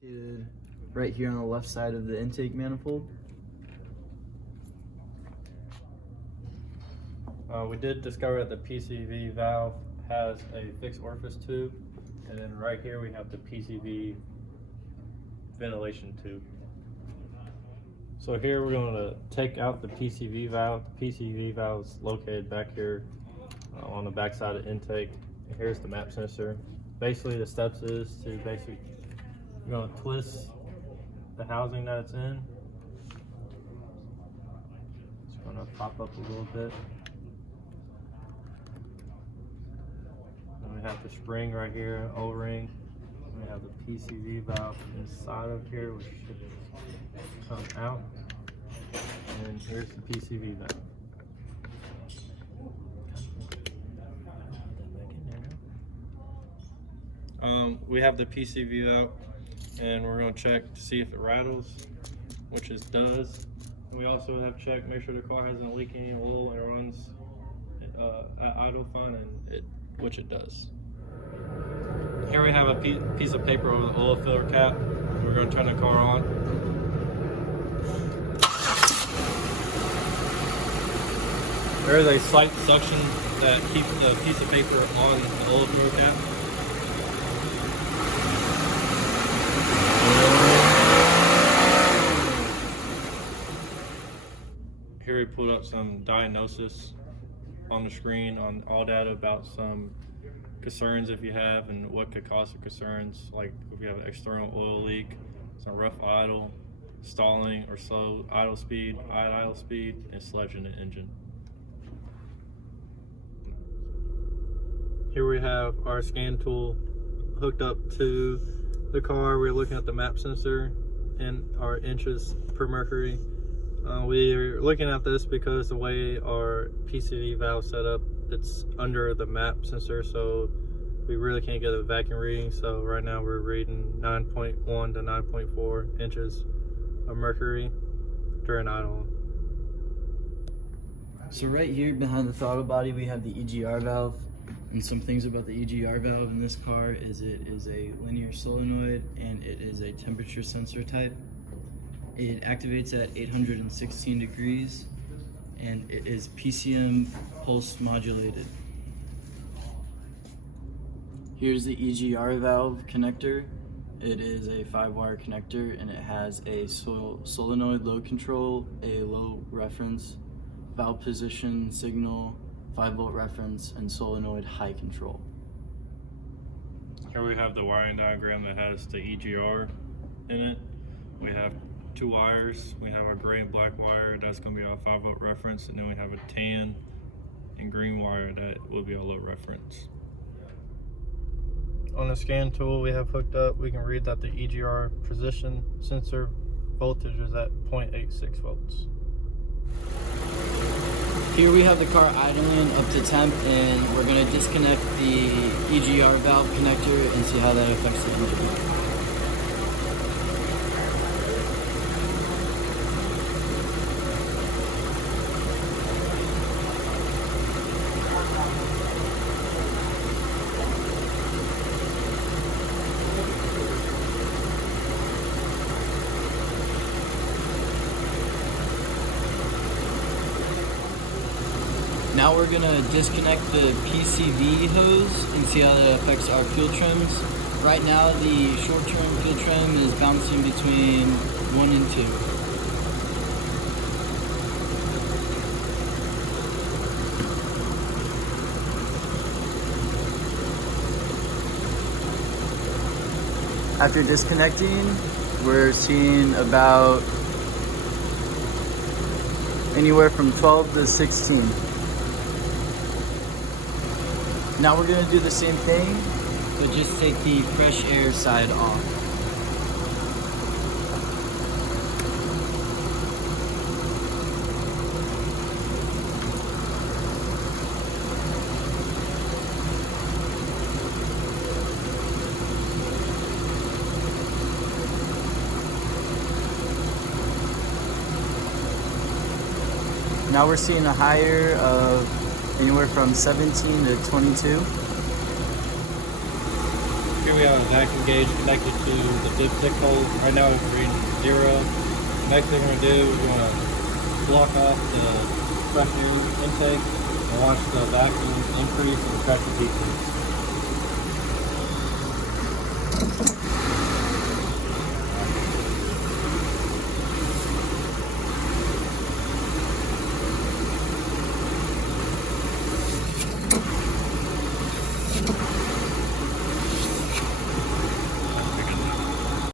Right here on the left side of the intake manifold. We did discover that the PCV valve has a fixed orifice tube, and then right here we have the PCV ventilation tube. So here we're going to take out the PCV valve. The PCV valve is located back here on the back side of the intake. And here's the map sensor. Basically the steps is to we're going to twist the housing that it's in. It's going to pop up a little bit. And we have the spring right here, O-ring. We have the PCV valve inside of here, which should come out. And here's the PCV valve. We have the PCV valve, and we're going to check to see if it rattles, which it does. And we also have checked, make sure the car hasn't leaked any oil and runs at idle fun, and which it does. Here we have a piece of paper over the oil filter cap. We're going to turn the car on. There is a slight suction that keeps the piece of paper on the oil filter cap. Here we pulled up some diagnosis on the screen on all data about some concerns if you have and what could cause the concerns, like if you have an external oil leak, some rough idle, stalling or slow idle speed, idle speed, and sludge in the engine. Here we have our scan tool hooked up to the car. We're looking at the map sensor and our inches per mercury. We're looking at this because the way our PCV valve set up, it's under the map sensor, so we really can't get a vacuum reading. So right now we're reading 9.1 to 9.4 inches of mercury during idle. So right here behind the throttle body we have the EGR valve, and some things about the EGR valve in this car is it is a linear solenoid and it is a temperature sensor type. It activates at 816 degrees and it is PCM pulse modulated. Here's the EGR valve connector. It is a 5-wire connector and it has a solenoid load control, a low reference, valve position signal, 5-volt reference, and solenoid high control. Here we have the wiring diagram that has the EGR in it. We have 2 wires. We have our gray and black wire, that's going to be our 5-volt reference, and then we have a tan and green wire that will be our low reference. On the scan tool we have hooked up, we can read that the EGR position sensor voltage is at 0.86 volts. Here we have the car idling up to temp, and we're going to disconnect the EGR valve connector and see how that affects the engine. Now we're going to disconnect the PCV hose and see how that affects our fuel trims. Right now the short-term fuel trim is bouncing between 1 and 2. After disconnecting, we're seeing about anywhere from 12 to 16. Now we're going to do the same thing, but just take the fresh air side off. Now we're seeing a higher of anywhere from 17 to 22. here we have a vacuum gauge connected to the dipstick hole. Right now it's reading 0. Next thing we're going to do is we're going to block off the fresh air intake and watch the vacuum increase and the pressure decrease.